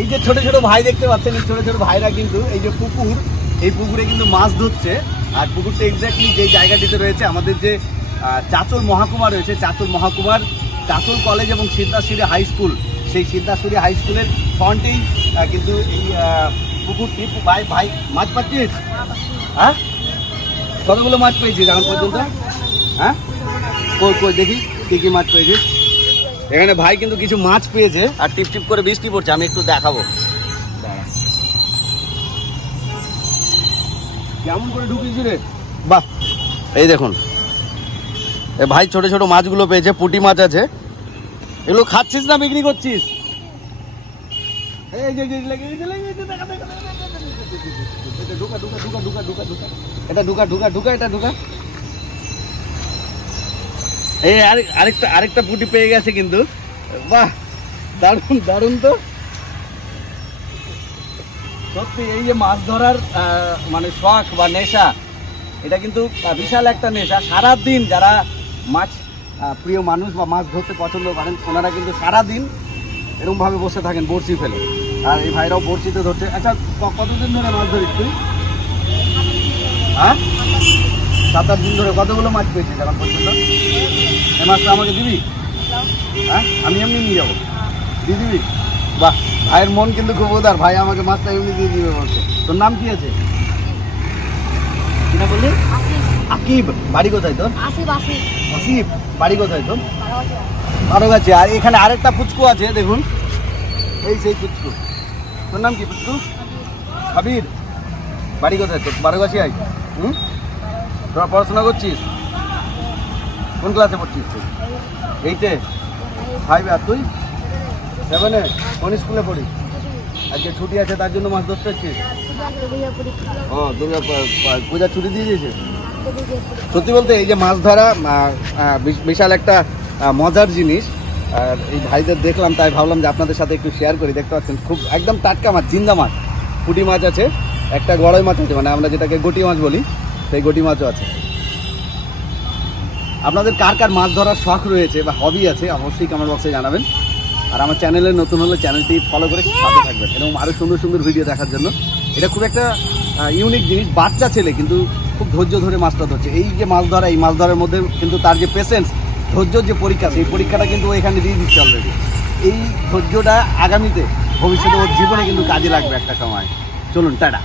এই যে ছোট ছোট ভাই দেখতে পাচ্ছেন, এই ছোট ছোট ভাইরা কিন্তু এই যে পুকুর, এই পুকুরে কিন্তু মাছ ধরছে। আর পুকুরটা এক্স্যাক্টলি যে জায়গাটিতে রয়েছে আমাদের যে চাঁচল মহকুমা রয়েছে, চাঁচল মহকুমার চাঁচল কলেজ এবং সিদ্ধাসুরি হাই স্কুল, সেই সিদ্ধাসুরি হাই স্কুলের ফ্রন্টেই কিন্তু এই পুকুরটি। ভাই ভাই মাছ পাচ্ছিস? হ্যাঁ, কতগুলো মাছ পেয়েছিস এখন পর্যন্ত? হ্যাঁ, কই কই দেখি কি কি মাছ পেয়েছিস। এখানে ভাই কিন্তু কিছু মাছ পেয়েছে, আর টিপ টিপ করে বৃষ্টি পড়ছে, আমি একটু দেখাবো। কেমন করে ঢুকিয়েছি রে? বাহ, এই দেখুন ভাই ছোট ছোট মাছগুলো পেয়েছে, পুঁটি মাছ আছে। এগুলো খাচ্ছিস না বিক্রি করছিস? এই আরেকটা পুঁটি পেয়ে গেছে কিন্তু। বাহ, দারুণ দারুণ। তো সত্যি এই যে মাছ ধরার মানে শখ বা নেশা, এটা কিন্তু বিশাল একটা নেশা। সারাদিন যারা মাছ প্রিয় মানুষ বা মাছ ধরতে পছন্দ করেন, ওনারা কিন্তু সারাদিন এরকমভাবে বসে থাকেন বড়শি ফেলে। আর এই ভাইরাও বড়শিতে ধরছে। আচ্ছা, কতদিন ধরে মাছ ধরিস তুই? হ্যাঁ, 7-8 দিন ধরে। কতগুলো মাছ পেয়েছিস এখন পর্যন্ত? এই মাছটা আমাকে দিবি? হ্যাঁ, আমি এমনি নিয়ে যাবো, দিয়ে দিবি? বাহ, ভাইয়ের মন কিন্তু খুব উদার, ভাই আমাকে মাছটা এমনি দিয়ে দিবে বলছে। তোর নাম কি আছে? কিনা বললি? আকিব। বাড়ি কোথায় তোর? আসিফ। বাড়ি কোথায় তোর? বারোগাছি। আর এখানে আরেকটা পুচকু আছে, দেখুন, এই সেই পুচকু। তোর নাম কি পুচকু? হাবির। বাড়ি কোথায় তোর? বারোগাছি। আই। তোরা পড়াশোনা করছিস? কোন ক্লাসে পড়ছিস তুই? 8-এ? 5-এ? আর তুই 7-এ? কোন স্কুলে পড়িস? আজকে ছুটি আছে তার জন্য মাছ ধরতে হচ্ছিস? ও, দুর্গা পূজার ছুটি দিয়ে দিয়েছে। সত্যি বলতে এই যে মাছ ধরা বিশাল একটা মজার জিনিস। আর এই ভাইদের দেখলাম, তাই ভাবলাম যে আপনাদের সাথে একটু শেয়ার করি। দেখতে পাচ্ছেন খুব একদম টাটকা মাছ, জিন্দা মাছ। পুঁটি মাছ আছে, একটা গড়াই মাছ আছে, মানে আমরা যেটাকে গটি মাছ বলি, সেই গটি মাছও আছে। আপনাদের কার কার মাছ ধরার শখ রয়েছে বা হবি আছে অবশ্যই কমেন্ট বক্সে জানাবেন। আর আমার চ্যানেলে নতুন হলে চ্যানেলটি ফলো করে সাথে থাকবেন এরকম আরও সুন্দর সুন্দর ভিডিও দেখার জন্য। এটা খুব একটা ইউনিক জিনিস। বাচ্চা ছেলে কিন্তু খুব ধৈর্য ধরে মাছটা ধরছে। এই যে মাছ ধরা, এই মাছ ধরার মধ্যে কিন্তু তার যে পেশেন্স, ধৈর্যর যে পরীক্ষা, সেই পরীক্ষাটা কিন্তু ও এখানে দিয়ে দিচ্ছে অলরেডি। এই ধৈর্যটা আগামীতে ভবিষ্যতে ওর জীবনে কিন্তু কাজে লাগবে একটা সময়। চলুন, টাটা।